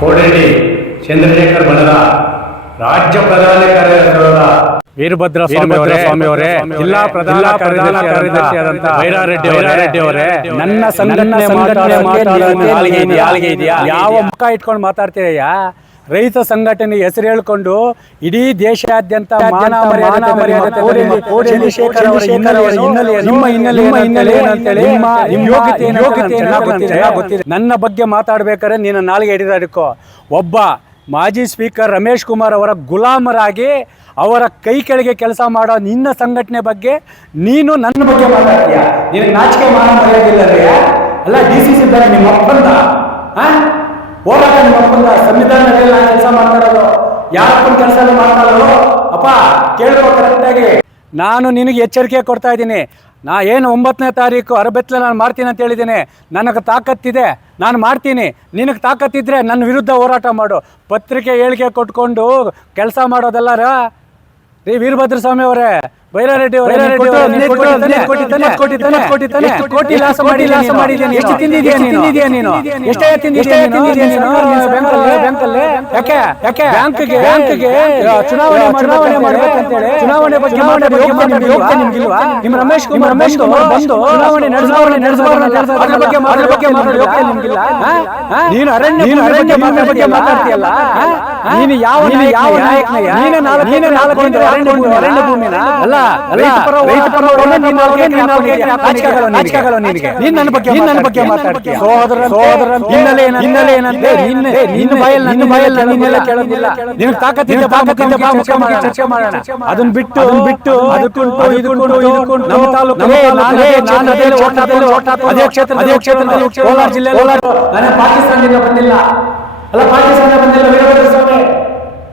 ಕೋಡಳ್ಳಿ ಚಂದ್ರಶೇಖರ್ ಬಣದ ರಾಜ್ಯ ಪ್ರಧಾನ ಕಾರ್ಯದರ್ಶಿಯಾದ ವೀರಭದ್ರ ವೀರಭದ್ರ ಸ್ವಾಮಿ ಅವರೇ ಸ್ವಾಮಿ ಅವರೇ, ಜಿಲ್ಲಾ ಪ್ರಧಾನ ಕಾರ್ಯದರ್ಶಿ ಆದಂತ ವೈರಾರೆಡ್ಡಿ ಕಾರ್ಯದರ್ಶಿಯಾದಂತ ಅವರೇ. ನನ್ನ ಸಂಘಟನೆ ನಾಲಿಗೆ ಇದೆಯಾ? ಇದೆಯಾ ನಾಲಿಗೆ ಯಾವ ಮುಖ ಇಟ್ಕೊಂಡು ಮಾತಾಡ್ತೀರಯ್ಯ? ರೈತ ಸಂಘಟನೆ ಹೆಸರು ಹೇಳ್ಕೊಂಡು ಇಡೀ ದೇಶಾದ್ಯಂತ ಮಾನ. ನನ್ನ ಬಗ್ಗೆ ಮಾತಾಡ್ಬೇಕಾದ್ರೆ ನೀನು ನಾಲ್ಗೆ ಹಿಡಿದಾಡಿಕೋ ಒಬ್ಬ ಮಾಜಿ ಸ್ಪೀಕರ್ ರಮೇಶ್ ಕುಮಾರ್ ಅವರ ಗುಲಾಮರಾಗಿ ಅವರ ಕೈ ಕೆಳಗೆ ಕೆಲಸ ಮಾಡೋ ನಿನ್ನ ಸಂಘಟನೆ ಬಗ್ಗೆ ನೀನು ನನ್ನ ಬಗ್ಗೆ ಮಾತಾಡ್ತೀಯ? ನಾಚಿಕೆ ಮರ್ಯಾದಿಲ್ಲರೇ ಅಲ್ಲ ಡಿ ಸಿ ಸಿ ನಿಮ್ಮ ಒಪ್ಪಂದ? ಹೋರಾಟ ಒಪ್ಪಂದ ಸಂವಿಧಾನದಲ್ಲಿ ನಾನು ಕೆಲಸ ಮಾಡ್ತಾ ಇರೋದು ಯಾರಪ್ಪನ ಕೆಲಸ ಮಾಡ್ತಾರೋ ಅಪ್ಪ, ಕೇಳ್ಕೊ ನಾನು ನಿನಗೆ ಎಚ್ಚರಿಕೆ ಕೊಡ್ತಾ ಇದ್ದೀನಿ. ನಾ ಏನು ಒಂಬತ್ತನೇ ತಾರೀಕು ಅರಬೆತ್ತಲೆ ನಾನು ಮಾಡ್ತೀನಿ ಅಂತ ಹೇಳಿದ್ದೀನಿ. ನನಗೆ ತಾಕತ್ತಿದೆ. ನಾನು ಮಾಡ್ತೀನಿ. ನಿನಗೆ ತಾಕತ್ತಿದ್ರೆ ನನ್ನ ವಿರುದ್ಧ ಹೋರಾಟ ಮಾಡು. ಪತ್ರಿಕೆ ಹೇಳಿಕೆ ಕೊಟ್ಕೊಂಡು ಕೆಲಸ ಮಾಡೋದಲ್ಲಾರ? ರೀ ವೀರಭದ್ರ ಸ್ವಾಮಿ ಅವರೇ ಬೈರಾರೆಡ್ಡಿ ಕೋಟಿ ಲಾಸ ಮಾಡಿದ್ದೀಯ ಲಾಸ? ನೀನು? ಎಷ್ಟು ತಿಂದಿದ್ದೀಯ ಎಷ್ಟು ನೀನು? ಎಷ್ಟೇ ತಿಂದಿದ್ದೀಯ ಎಷ್ಟೇ ನೀನು? ಬ್ಯಾಂಕಲ್ಲಿ ಬ್ಯಾಂಕಲ್ಲಿ ಯಾಕೆ ಯಾಕೆ? ಬ್ಯಾಂಕ್ಗೆ ಬ್ಯಾಂಕ್ಗೆ ಚುನಾವಣೆ ಚುನಾವಣೆ ಚುನಾವಣೆ ಬಗ್ಗೆ ಚುನಾವಣೆ ಬಗ್ಗೆ ನಿಮ್ಗಿಲ್ವಾ? ನಿಮ್ಮ ರಮೇಶ್ ಕುಮಾರ್ ರಮೇಶ್ ಕುಮಾರ್ ಬಂದು ಚುನಾವಣೆ ನಡೆಸಬಾರದು ನಡೆಸಬಾರದು ಅದ್ರ ಬಗ್ಗೆ ಅದ್ರ ಬಗ್ಗೆ ಮಾತಾಡೋ ನಿಮ್ಗಿಲ್ಲ? ನೀನು ಅರಣ್ಯ ನೀನು ಅರಣ್ಯ ಬಗ್ಗೆ ಮಾತಾಡ್ತೀಯಲ್ಲ? ನೀನು ಯಾವ ನೀನು ಯಾವ ನಾಯಕನಯ್ಯ? ನೀನು ನಾಲ್ಕು ನೀನು ನಾಲ್ಕು ಎಕರೆ ಅರಣ್ಯ ಭೂಮಿ ಅರಣ್ಯ ಭೂಮಿನ? ಅಲ್ಲ ಅಲ್ಲ ರೈತ ಪರ ರೈತ ಪರ ಹೋರಾಟ ನೀನು ನಾಲ್ಕು ನೀನು ನಾಲ್ಕು ಎಕರೆ ನಾಚಿಕೆ ಆಗಲ್ಲ ನಿನಗೆ. ನಾಚಿಕೆ ಆಗಲ್ಲ ನಿನಗೆ ನೀನು ನನ್ನ ಬಗ್ಗೆ ನೀನು ನನ್ನ ಬಗ್ಗೆ ಮಾತಾಡ್ತೀಯ? ಸೋದರ ಸೋದರ ಹಿನ್ನೆಲೆ ಏನಂತೆ? ಹಿನ್ನೆಲೆ ಏನಂತೆ? ನಿನ್ನ ನಿನ್ನ ಬಾಯಲ್ಲಿ ನನ್ನ ಬಾಯಲ್ಲಿ ನಿನ್ನೆಲ್ಲ ಕೇಳೋದಿಲ್ಲ. ನಿನಗೆ ತಾಕತ್ತಿದ್ದ ತಾಕತ್ತಿದ್ದ ಬಾ ಮುಖ ಮಾಡಿ ಚರ್ಚೆ ಮಾಡೋಣ. ಅದನ್ನ ಬಿಟ್ಟು ಅದನ್ನ ಬಿಟ್ಟು ಅದಕ್ಕುಂಟು ಇದಕ್ಕುಂಟು ಇದಕ್ಕುಂಟು ನಮ್ಮ ತಾಲೂಕು ನಾನು ನಾನು ಅದೇ ಕ್ಷೇತ್ರದಲ್ಲಿ ಓಟ್ ಅದೇ ಕ್ಷೇತ್ರ ಅದೇ ಕ್ಷೇತ್ರದಲ್ಲಿ ಕೋಲಾರ ಜಿಲ್ಲೆ ಕೋಲಾರ ನಾನು ಪಾಕಿಸ್ತಾನದಿಂದ ಬಂದಿಲ್ಲ ಅಲ್ಲ ಪಾಕಿಸ್ತಾನ ಬಂದಿಲ್ಲ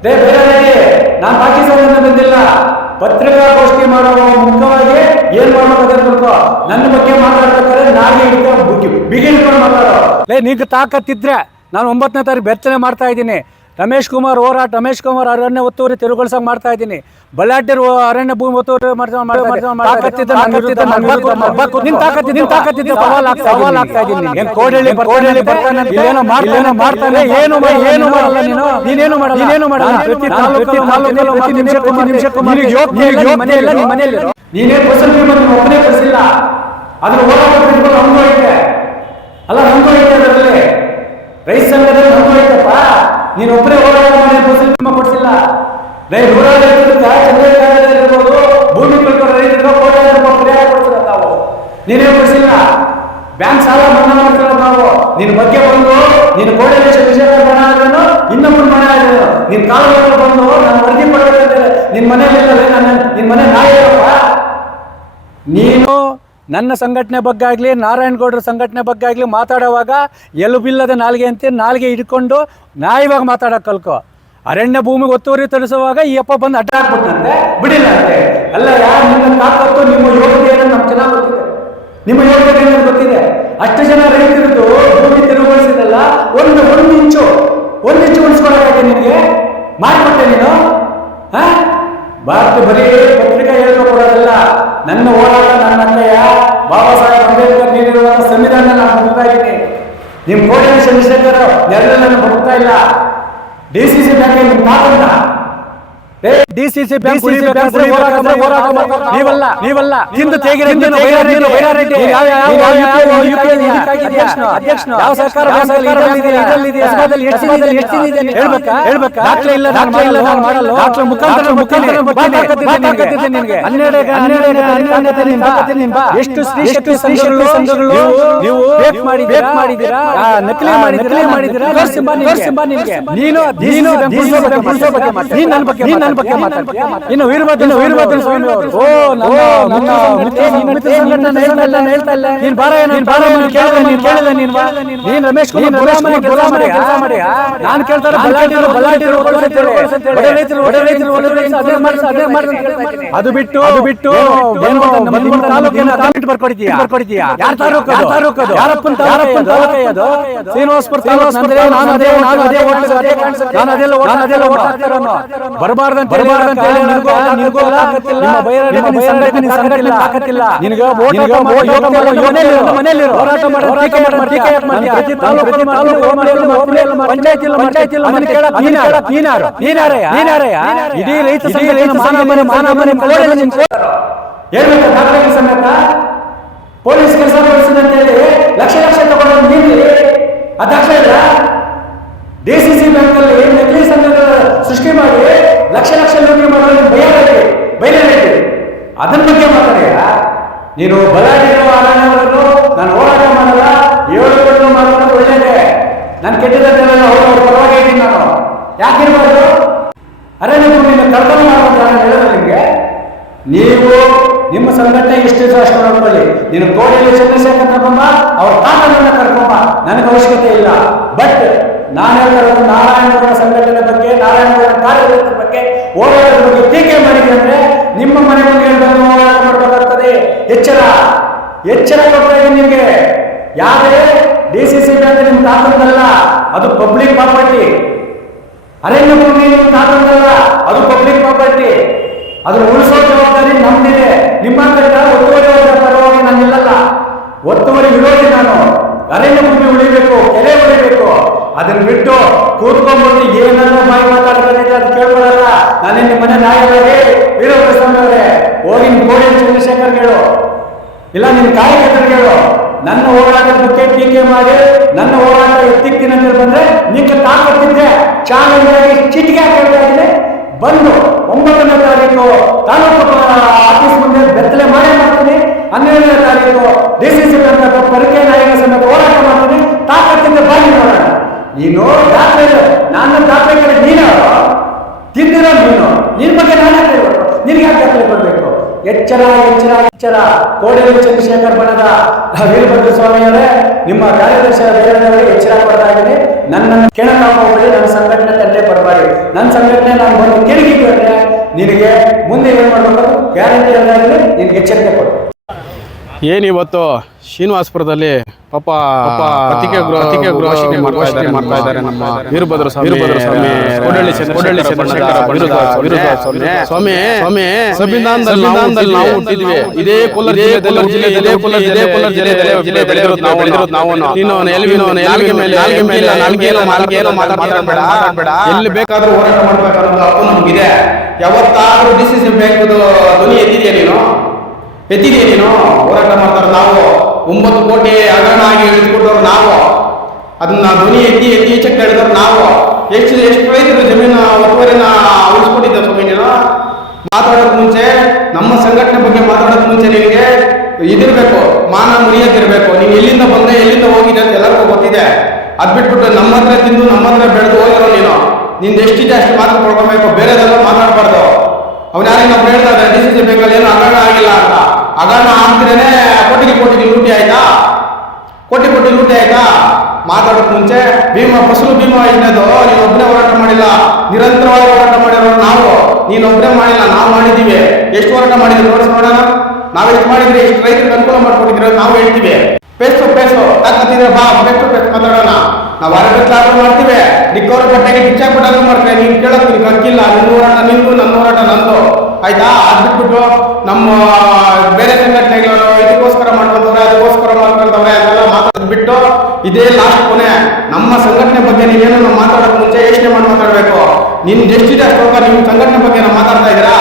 ರೇ ಬೇರೆ ನಾನು ಪಾಕಿಸ್ತಾನದಿಂದ ಬಂದಿಲ್ಲ. ಪತ್ರಿಕಾಗೋಷ್ಠಿ ಮಾಡುವ ಮುಖ್ಯವಾಗಿ ಏನ್ ಮಾಡ್ಬೇಕು. ನನ್ನ ಬಗ್ಗೆ ಮಾತಾಡ್ಬೇಕಾದ್ರೆ ನಾನೇ ಇಟ್ಕೊಂಡು ಬಿಗಿ ಹಿಡ್ಕೊಂಡು ಮಾತಾಡೋ. ಲೇ, ನಿಂಗೆ ತಾಕತ್ತಿದ್ರೆ ನಾನು ಒಂಬತ್ತನೇ ತಾರೀಕು ಬೆತ್ತನೆ ಮಾಡ್ತಾ ಇದ್ದೀನಿ. ರಮೇಶ್ ಕುಮಾರ್ ಹೋರಾಟ ರಮೇಶ್ ಕುಮಾರ್ ಅರಣ್ಯ ಒತ್ತುವರಿ ತಿರುಗೊಳಿಸಕ್ ಮಾಡ್ತಾ ಇದ್ದೀನಿ. ಬಳ್ಳಾಟ್ಯರು ಅರಣ್ಯ ಭೂಮಿ ಒತ್ತುವರಿ ಅಲ್ಲ ನಮ್ದು ಐತೆ ಅದರಲ್ಲಿ. ರೈತ ಸಂಘದಲ್ಲಿ ನಮ್ದು ಐತಪ್ಪ. ನೀನು ಒಬ್ಬರೇ ಹೋರಾಟ ಮಾಡಿ ತುಂಬ ಕೊಡಿಸಿಲ್ಲ. ರೈ ಭೂಮಿ ನಾವು ನೀನೇ ಕೊಡಿಸಿಲ್ಲ ಬ್ಯಾಂಕ್ ಸಾಲ ಮನ್ನಾ ಮಾಡ್ತಾರ ನಾವು ನಿನ್ನ ಬಗ್ಗೆ ಬಂದು ನೀನು ಕೋಟೆ ಲಕ್ಷ ವಿಷಯ ಮನೆ ಆದ್ರೂ ಇನ್ನೊಬ್ಬನ ಮನೆ ಆದ್ರೂ ನಿನ್ನ ಕಾಲ ಬಂದು ನಾನು ವರದಿ ಪಡಬೇಕಂತೇಳಿ ನಿನ್ನ ಮನೇಲಿ ಇಲ್ಲವೇ ನನ್ನ ನಿನ್ನ ಮನೆ ನಾಯಿ ಇರಪ್ಪ ನೀನು ನನ್ನ ಸಂಘಟನೆ ಬಗ್ಗೆ ಆಗಲಿ ನಾರಾಯಣಗೌಡರ ಸಂಘಟನೆ ಬಗ್ಗೆ ಆಗಲಿ ಮಾತಾಡುವಾಗ ಎಲುಬಿಲ್ಲದ ನಾಲ್ಗೆ ಅಂತ ನಾಲ್ಗೆ ಹಿಡ್ಕೊಂಡು ನಾಯಿವಾಗ ಮಾತಾಡೋಕೆ ಕಲ್ಕೊ. ಅರಣ್ಯ ಭೂಮಿಗೆ ಒತ್ತುವರಿ ತರಿಸುವಾಗ ಈ ಅಪ್ಪ ಬಂದು ಅಡ್ಡ ಬಿಡಿಲ್ಲ ಅಂತೆ. ಅಲ್ಲ, ಯಾರು ನಿಮ್ಮ ತಾಕತ್ತು ನಿಮ್ಮ ಯೋಗ್ಯತೆ ನಮ್ಗೆ ಚೆನ್ನಾಗಿ ಗೊತ್ತಿದೆ. ನಿಮ್ಮ ಯೋಗ್ಯತೆ ಏನೋ ಗೊತ್ತಿದೆ? ಅಷ್ಟು ಜನ ರೈತರದ್ದು ಭೂಮಿ ತಿರುಗಿಸಿದಲ್ಲ ಒಂದು ಒಂದು ಇಂಚು ಒಂದು ಇಂಚು ಉಳಿಸ್ಕೊಳಕ್ಕೆ ನಿಮಗೆ ಮಾಡಿಕೊಟ್ಟೆ ನೀನು? ಹಾ? ಭಾರತ ಬರೀ ಪತ್ರಿಕಾ ಹೇಳ್ಕೊಡೋದಲ್ಲ ಕೊಡೋದಲ್ಲ ನನ್ನ ಹೋರಾಟ ನನ್ನ ಅಣ್ಣಯ್ಯ ಬಾಬಾ ಸಾಹೇಬ್ ಅಂಬೇಡ್ಕರ್ ನೀಡಿರುವ ಸಂವಿಧಾನ ನಾನು ಬದುಕ್ತಾ ಇದ್ದೀನಿ. ನಿಮ್ಮ ಕೋಟೆ ಚಂದ್ರಶೇಖರ್ ನೆರಳು ನಾನು ಬದುಕ್ತಾ ಇಲ್ಲ. ಡಿ ಸಿ ಸಿ ಬ್ಯಾಂಕ್ ನಿಮ್ಮ ತಾತಂತ ಡಿ ಸಿ ಸಿ ಬ್ಯಾಂಕ್. ನೀವಲ್ಲ ನೀನು ನೀನು ಯಾವ ಸರ್ಕಾರ? ಹೇಳ್ಬೇಕಾ? ಇಲ್ಲ, ದಾಖಲೆ ಇಲ್ಲ, ಮಾಡಲ್ಲ. ದಾಖಲೆ ಮುಖಾಂತರ. ಮುಖಾಂತರ ನಿನಗೆ. ಹನ್ನೆರಡು ಹನ್ನೆರಡು. ಎಷ್ಟು ಎಷ್ಟು ಸಂಘಗಳು ಸಂಘಗಳು ನೀವು- ಮಾಡಿದ್ದೀರಾ? ನಕಲಿ ನಕಲಿ ಮಾಡಿದ್ದೀರಾ? ಬಗ್ಗೆ ನನ್ನ ಬಗ್ಗೆ ನೀನು ನನ್ನ ಮಾತಾಡ್ತೀಯ. ಬಗ್ಗೆ ಮಾತಾಡ್ತೀಯ. ಇನ್ನು ವೀರಭದ್ರ ವೀರಭದ್ರ ವೀರಭದ್ರ ಸ್ವಾಮಿ ಅವರು ಓ, ಓ ನನ್ನ ನನ್ನ ಮಿತ್ರ ಮಿತ್ರ ಸಂಘಟನೆ ಸಂಘಟನೆ ಹೇಳ್ತಾ ಇಲ್ಲ, ಹೇಳ್ತಾ ಇಲ್ಲ, ಹೇಳ್ತಾ ಇಲ್ಲ. ನೀನ್ ಬಾರ ನೀನ್ ಬಾರ ಬಾರ ಏನು ಏನು ಕೇಳಿದೆ ನೀನು ಕೇಳಿದೆ ಕೇಳಿದೆ ನೀನು ನೀನು ನೀನ್ ರಮೇಶ್ ಕುಮಾರ್ ನೀನು ರಮೇಶ್ ರಮೇಶ್ ಕುಮಾರ್ ಕುಮಾರ್ ಕೆಲಸ ಮಾಡಿ ನಾನು ಕೇಳ್ತಾರೆ ಬಳ್ಳಾಟಿರು ಬಳ್ಳಾಟಿರು ಬಡ ರೈತರು ಬಡ ರೈತರು ಒಳ್ಳೆ ರೈತರು ಅದೇ ಬಿಟ್ಟು ಅದು ಬಿಟ್ಟು ನಮ್ಮ ತಾಲೂಕಿನ ತಾಲೂಕು ಬರ್ಕೊಡ್ತೀಯಾ ಬರ್ಕೊಡ್ತೀಯಾ ಯಾರ ತಾಲೂಕು ಯಾರ ತಾಲೂಕು ಅದು ಯಾರಪ್ಪನ ತಾಲೂಕು ತಾಲೂಕು ಅದು ಶ್ರೀನಿವಾಸಪುರ ತಾಲೂಕು ಅಂದ್ರೆ ನಾನು ಅದೇ ನಾನು ಅದೇ ಓಟ್ ಅದೇ ಕಾಣಿಸುತ್ತೆ ನಾನು ಅದೆಲ್ಲ ಓಟ್ ಅದೆಲ್ಲ ಓಟ್ ಹಾಕ್ತಾರನು ಬರಬಾರ್ದು ಬರಬಾರ್ದಂತ ಬರಬಾರ್ದಂತ ಹೇಳಿ ನಿನಗೂ ನಿನಗೂ ತಾಕತ್ತಿಲ್ಲ. ನಿಮ್ಮ ಸಂಘಟನೆ ಸಂಘಟನೆ ತಾಕತ್ತಿಲ್ಲ. ನಿನಗೆ ವೋಟ್ ಮನೆಯಲ್ಲಿರೋ ಮನೆಯಲ್ಲಿರೋ. ಹೋರಾಟ ಮಾಡೋ ಟೀಕೆ ಮಾಡೋ ಟೀಕೆ ಯಾಕೆ ಮಾಡ್ತೀಯ ಪ್ರತಿ ತಾಲೂಕು ತಾಲೂಕು ಹೋಬಳಿಯಲ್ಲಿ ಹೋಬಳಿಯಲ್ಲಿ ಪಂಚಾಯತ್ ಇಲ್ಲ ಪಂಚಾಯತ್ ಇಲ್ಲ ಮನೆ ಕೇಳ ನೀನಾರು ನೀನಾರು ನೀನಾರಯ್ಯ ನೀನಾರಯ್ಯ ಇಡೀ ರೈತ ಸಂಘಟನೆ ಮಾನ ಮನೆ ಮಾನ ಮನೆ. ಕೋಡೆಯಲ್ಲಿ ನಿನ್ ಹೇಳ್ಬೇಕು ದಾಖಲೆ ಸಮೇತ ಪೊಲೀಸ್ ಕೆಲಸ ಲಕ್ಷ ಲಕ್ಷ ತಗೊಂಡು ನೀಡಿ ಅಧ್ಯಕ್ಷ ದಾಖಲೆ ಇಲ್ಲ ಡಿ ಸಿ ಸಿ ಬ್ಯಾಂಕಲ್ಲಿ ನಕಲಿ ಸಂಘಗಳ ಸೃಷ್ಟಿ ಮಾಡಿ ಲಕ್ಷ ಲಕ್ಷ ಲೂಟಿ ಮಾಡೋದು ಬಯಲಾಗಿ ಬಯಲಾಗಿ ಅದನ್ನ ಬಗ್ಗೆ ಮಾತಾಡಿಯ? ನೀನು ಬಲಾಡಿರೋ ಅರಣ್ಯಗಳನ್ನು ನಾನು ಹೋರಾಟ ಮಾಡಲ್ಲ, ಏಳು ಮಾಡೋದು ಒಳ್ಳೆಯದೆ. ನಾನು ಕೆಟ್ಟಿದ್ದೆಲ್ಲ ಅವ್ರ ಪರವಾಗಿ ಇದ್ದೀನಿ ನಾನು. ಯಾಕಿರ್ಬಾರ್ದು? ಅರಣ್ಯ ಭೂಮಿಯಿಂದ ಕರ್ಕೊಂಡು ಮಾಡುವಂತ ನಾನು ಹೇಳಿದ್ರೆ ನಿಮಗೆ. ನೀವು ನಿಮ್ಮ ಸಂಘಟನೆ ಇಷ್ಟು ಅಷ್ಟು ನೋಡ್ಕೊಳ್ಳಿ. ನೀನು ಕೋಡಿಯಲ್ಲಿ ಚಂದ್ರಶೇಖರ್ ಕರ್ಕೊಂಬ ಅವ್ರ ತಾತನನ್ನ ಕರ್ಕೊಂಬ. ನನಗೆ ಅವಶ್ಯಕತೆ ಇಲ್ಲ. ಬಟ್ ನಾನು ನಾರಾಯಣಗೌಡ ಸಂಘಟನೆ ನಿಮ್ಮ ಮನೆ ಮುಂದೆ ಬಂದು ಹೋರಾಟ ಮಾಡಬೇಕಾಗ್ತದೆ ಎಚ್ಚರ. ಎಚ್ಚರ ಕೊಡ್ತಾ ನಿಮಗೆ. ಯಾರೇ ಡಿ ಸಿ ಸಿ ಬ್ಯಾಂಕ್ ನಿಮ್ಮ ತಾತಂದಲ್ಲ ಅದು ಪಬ್ಲಿಕ್ ಪ್ರಾಪರ್ಟಿ. ಅರಣ್ಯ ಭೂಮಿ ನಿಮ್ಮ ತಾತಂದಲ್ಲ ಅದು ಪಬ್ಲಿಕ್ ಪ್ರಾಪರ್ಟಿ. ಅದರ ಉಳಿಸೋ ಜವಾಬ್ದಾರಿ ನಮ್ದಿದೆ. ನಿಮ್ಮ ಒತ್ತುವರಿ ಪರವಾಗಿ ನಾನು ನಿಲ್ಲಲ್ಲ. ಒತ್ತುವರಿ ವಿರೋಧಿ ನಾನು. ಅರಣ್ಯ ಭೂಮಿ ಉಳಿಬೇಕು, ಕೆರೆ ಉಳಿಬೇಕು. ಅದನ್ನ ಬಿಟ್ಟು ಕೂತ್ಕೊಂಡ್ಬಿಟ್ಟು ಏನಾದ್ರೂ ಬಾಯಿ ಮಾತಾಡ್ಕೊಂಡಿದ್ದೆ ಅದು ಕೇಳ್ಕೊಳ್ಳಲ್ಲ. ನಾನೇ ನಿಮ್ಮ ಮನೆ ನಾಯಕರೇ ವೀರಭದ್ರ ಸ್ವಾಮಿ ಅವರೇ, ಹೋಗಿ ನಿಮ್ಮ ಕೋಡಿ ಚಂದ್ರಶೇಖರ್ ಕೇಳು. ಇಲ್ಲ ನಿಮ್ಮ ಕಾರ್ಯಕರ್ತರಿಗೆ ಕೇಳು. ನನ್ನ ಹೋರಾಟದ ಬಗ್ಗೆ ಟೀಕೆ ಮಾಡಿ, ನನ್ನ ಹೋರಾಟ ಎತ್ತಿಕ್ತೀನಿ ಅಂತ ಬಂದ್ರೆ ನಿಂಗೆ ತಾಕತ್ತಿದ್ದೆ ಚಾಲೆಂಜ್ ಆಗಿ ಚಿಟಿಕೆ ಹಾಕೊಳ್ತಾ ಇದ್ದೀನಿ. ಬಂದು ಒಂಬತ್ತನೇ ತಾರೀಕು ತಾಲೂಕು ಆಫೀಸ್ ಮುಂದೆ ಬೆತ್ತಲೆ ಮಾಡೇ ಮಾಡ್ತೀನಿ. ಹನ್ನೆರಡನೇ ತಾರೀಕು ಡಿ ಸಿ ಸಿ ಪರಿಚಯ ನಾಯಕ ಸಮೇತ ಹೋರಾಟ ಮಾಡ್ತೀನಿ. ತಾಕತ್ತಿಂದ ಬಾಗಿ ನೋಡೋಣ. ನೀನು ದಾಖಲೆ ನಾನು ಕಡೆ ನೀನು. ತಿಂದಿರೋ ನೀನು. ನಿನ್ ಬಗ್ಗೆ ನಾನೇ ನಿನ್ಗೆ ಯಾಕೆ ದಾಖಲೆ ಕೊಡ್ಬೇಕು ಎಚ್ಚರ ಎಚ್ಚರ ಎಚ್ಚರ. ಕೋಡಿಯಲ್ಲಿ ಚಂದ್ರಶೇಖರ್ ಬಣದ ವೀರಭದ್ರ ಸ್ವಾಮಿಯವರೇ, ನಿಮ್ಮ ಕಾರ್ಯದರ್ಶಿ ಬೇರೆಯವರಿಗೆ ಎಚ್ಚರ ಕೊಡ್ತಾ ಇದ್ದೀನಿ. ನನ್ನನ್ನು ಕೆಣಕಾಪ ಹೋಗ್ಬೇಡಿ ನನ್ನ ಸಂಘಟನೆ ತಂದೆ ಬರಬಾರಿ ನನ್ನ ಸಂಘಟನೆ ನಾನು ಬಂದು ಕೆಣಗಿದ್ದು ನಿನಗೆ ಮುಂದೆ ಏನು ಮಾಡಬೇಕು? ಗ್ಯಾರಂಟಿ ಅದಾಗಿದೆ ನಿನ್ಗೆ ಎಚ್ಚರಿಕೆ ಕೊಡು ಏನಿವತ್ತು ಶ್ರೀನಿವಾಸಪುರದಲ್ಲಿ ಪಾಪ ಗೃಹ ಮಾಡ್ತಾ ಇದ್ದಾರೆ ನಮ್ಮ ವೀರಭದ್ರ ಸ್ವಾಮಿ ವೀರಭದ್ರ ಸ್ವಾಮಿ ಕೋಡಳ್ಳಿ ಸ್ವಾಮಿ ಸ್ವಾಮಿ ಸಂವಿಧಾನದಲ್ಲಿ ನಾವು ಹುಟ್ಟಿದ್ವಿ ಇದೇ ಕೋಲಾರ ಜಿಲ್ಲೆ ಇದೇ ಕೋಲಾರ ಇದೇ ಕೋಲಾರ ಜಿಲ್ಲೆ ಬೆಳೆದಿರೋದು ನಾವು ಬೆಳೆದಿರೋದು ನಾವು ನೀನು ಎಲ್ವಿ ನಾಲ್ಗೆ ಮೇಲೆ ನಾಲ್ಗೆ ಮೇಲೆ ನಾಲ್ಗೆ ಇಲ್ಲ ನಾಲ್ಗೆ ಏನೋ ಮಾತಾಡ್ಬೇಡ ಎಲ್ಲಿ ಬೇಕಾದ್ರೂ ಹೋರಾಟ ಮಾಡ್ಬೇಕು ಅನ್ನೋದು ಹಕ್ಕು ನಮಗಿದೆ. ಯಾವತ್ತಾದ್ರೂ ಧ್ವನಿ ಎದ್ದಿದ್ಯಾ ನೀನು? ಎತ್ತಿದೀಯ ನೀನು ಹೋರಾಟ ಮಾಡ್ತಾರೆ ನಾವು? ಒಂಬತ್ತು ಕೋಟಿ ಹಗರಣ ಆಗಿ ಇಳಿದುಕೊಟ್ಟವ್ರು ನಾವು? ಅದನ್ನ ಧ್ವನಿ ಎತ್ತಿ ಎತ್ತಿ ಈಚೆಗೆ ಹೇಳಿದವ್ರು ನಾವು? ಎಷ್ಟು ಎಷ್ಟು ರೈತರು ಜಮೀನು ಒತ್ತುವರಿನ ಉಳಿಸ್ಕೊಟ್ಟಿದ್ದ ಸ್ವಾಮಿ ನೀನು ಮಾತಾಡೋಕ್ ಮುಂಚೆ, ನಮ್ಮ ಸಂಘಟನೆ ಬಗ್ಗೆ ಮಾತಾಡೋಕ್ ಮುಂಚೆ ನಿನಗೆ ಇದಿರ್ಬೇಕು, ಮಾನ ಮುರಿಯದಿರ್ಬೇಕು. ನೀನು ಎಲ್ಲಿಂದ ಬಂದೆ, ಎಲ್ಲಿಂದ ಹೋಗಿದೆ ಅಂತ ಎಲ್ಲರಿಗೂ ಗೊತ್ತಿದೆ. ಅದ್ ಬಿಟ್ಬಿಟ್ಟು ನಮ್ಮ ಹತ್ರ ತಿಂದು, ನಮ್ಮ ಹತ್ರ ಬೆಳೆದು ಹೋಗಿರೋ ನೀನು. ನಿಂದು ಎಷ್ಟಿದೆ ಅಷ್ಟು ಮಾತ್ರ ಕೊಡ್ಕೊಬೇಕು ಬೇರೆದೆಲ್ಲ ಮಾತಾಡಬಾರ್ದು. ಅವ್ನು ಯಾರಿಗೆ ನಾವು ಹೇಳ್ತಾ ಇದ್ದಾರೆ ಡಿ ಸಿ ಬೇಕಲ್ಲಿ ಏನು ಆಗಿಲ್ಲ ಅಂತ. ಹಗರಣ ಆಗ್ತಿರೇನೆ ಕೊಟ್ಟಿಗೆ ಕೊಟ್ಟಿಗೆ ಲೂಟಿ ಆಯ್ತಾ? ಕೊಟ್ಟಿ ಕೊಟ್ಟಿ ಲೂಟಿ ಆಯ್ತಾ? ಮಾತಾಡೋಕ್ ಮುಂಚೆ ಭೀಮ, ಫಸಲು ಭೀಮ ಇನ್ನದು ನೀನು ಒಬ್ಬನೇ ಹೋರಾಟ ಮಾಡಿಲ್ಲ. ನಿರಂತರವಾಗಿ ಹೋರಾಟ ಮಾಡಿರೋರು ನಾವು. ನೀನು ಒಬ್ಬನೇ ಮಾಡಿಲ್ಲ, ನಾವು ಮಾಡಿದ್ದೀವಿ. ಎಷ್ಟು ಹೋರಾಟ ಮಾಡಿದ್ವಿ ನೋಡಿಸ್ ನೋಡೋಣ. ನಾವು ಎಷ್ಟು ಮಾಡಿದ್ರಿ, ಎಷ್ಟು ರೈತರಿಗೆ ಅನುಕೂಲ ಮಾಡ್ಕೊಟ್ಟಿದ್ರೆ ನಾವು ಹೇಳ್ತೀವಿ. ಫೇಸ್ ಟು ತಾಕತ್ತಿದ್ರೆ ಬಾ ಫೇಸ್ ಟು ಫೇಸ್ ಮಾತಾಡೋಣ. ನಾವು ಹೊರಗಟ್ಲಾದ್ರೂ ಮಾಡ್ತೀವಿ. ನಿಕ್ಕವ್ರ ಬಟ್ಟೆಗೆ ಕೊಟ್ಟಾಗ ಮಾಡ್ತೀವಿ ನೀನು ಕೇಳೋದು ನಿನ್ಗೆ ಹಕ್ಕಿಲ್ಲ. ನಿನ್ನ ಹೋರಾಟ ನಿಂದು, ನನ್ನ ಹೋರಾಟ ನಂದು. ಆಯ್ತಾ? ಅದ್ ಬಿಟ್ಬಿಟ್ಟು ನಮ್ಮ ಬೇರೆ ಸಂಘಟನೆಗಳು ಇದಕ್ಕೋಸ್ಕರ ಮಾಡ್ಕೊಂತವ್ರೆ ಅದಕ್ಕೋಸ್ಕರ ಮಾಡ್ಕೊಂತವ್ರೆ ಅದೆಲ್ಲ ಮಾತಾಡೋದು ಬಿಟ್ಟು ಇದೇ ಲಾಸ್ಟ್ ಕೊನೆ. ನಮ್ಮ ಸಂಘಟನೆ ಬಗ್ಗೆ ನೀವೇನು ನಾವು ಮಾತಾಡೋಕೆ ಮುಂಚೆ ಯೋಚನೆ ಮಾಡಿ ಮಾತಾಡಬೇಕು. ನಿನ್ ಎಷ್ಟಿದೆ ಅಷ್ಟು ನಿಮ್ಮ ಸಂಘಟನೆ ಬಗ್ಗೆ ನಾವು ಮಾತಾಡ್ತಾ ಇದ್ದೀರಾ?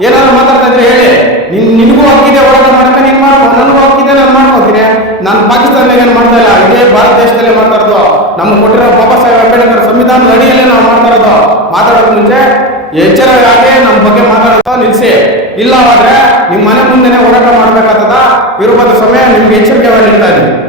ಏನಾದ್ರು ಮಾತಾಡ್ತಾ ಇದ್ರೆ ಹೇಳಿ. ನಿನ್, ನಿನಗೂ ಹಕ್ಕಿದೆ ಹೋರಾಟ ಮಾಡಕ್ಕೆ ನೀನ್ ಮಾಡ್ಕೊ, ನನಗೂ ಹಕ್ಕಿದೆ, ನಾನು ಮಾಡ್ಕೋತೀನಿ. ನಾನು ಪಾಕಿಸ್ತಾನದಾಗ ಏನು ಮಾಡ್ತಾ ಇಲ್ಲ? ಇದೇ ಭಾರತ ದೇಶದಲ್ಲೇ ಮಾಡ್ತಾ ಇರೋದು. ನಮ್ಮ ಕೊಟ್ಟಿರೋ ಬಾಬಾ ಸಾಹೇಬ್ ಅಂಬೇಡ್ಕರ್ ಸಂವಿಧಾನದ ಅಡಿಯಲ್ಲೇ ನಾವು ಮಾಡ್ತಾ ಇರೋದು. ಮಾತಾಡೋಕೆ ಮುಂಚೆ ಎಚ್ಚರವಾಗಿ ನಮ್ಮ ಬಗ್ಗೆ ಮಾತಾಡೋದು ಇಲ್ಲ ಇಲ್ಲವಾದ್ರೆ ನಿಮ್ಮ ಮನೆ ಮುಂದೆನೆ ಹೋರಾಟ ಮಾಡ್ಬೇಕಾಗ್ತದ? ವಿರುದ್ಧ ಸಮಯ ನಿಮ್ಗೆ ಎಚ್ಚರಿಕೆ ನೀಡ್ತಾ ಇದ್ದೀನಿ.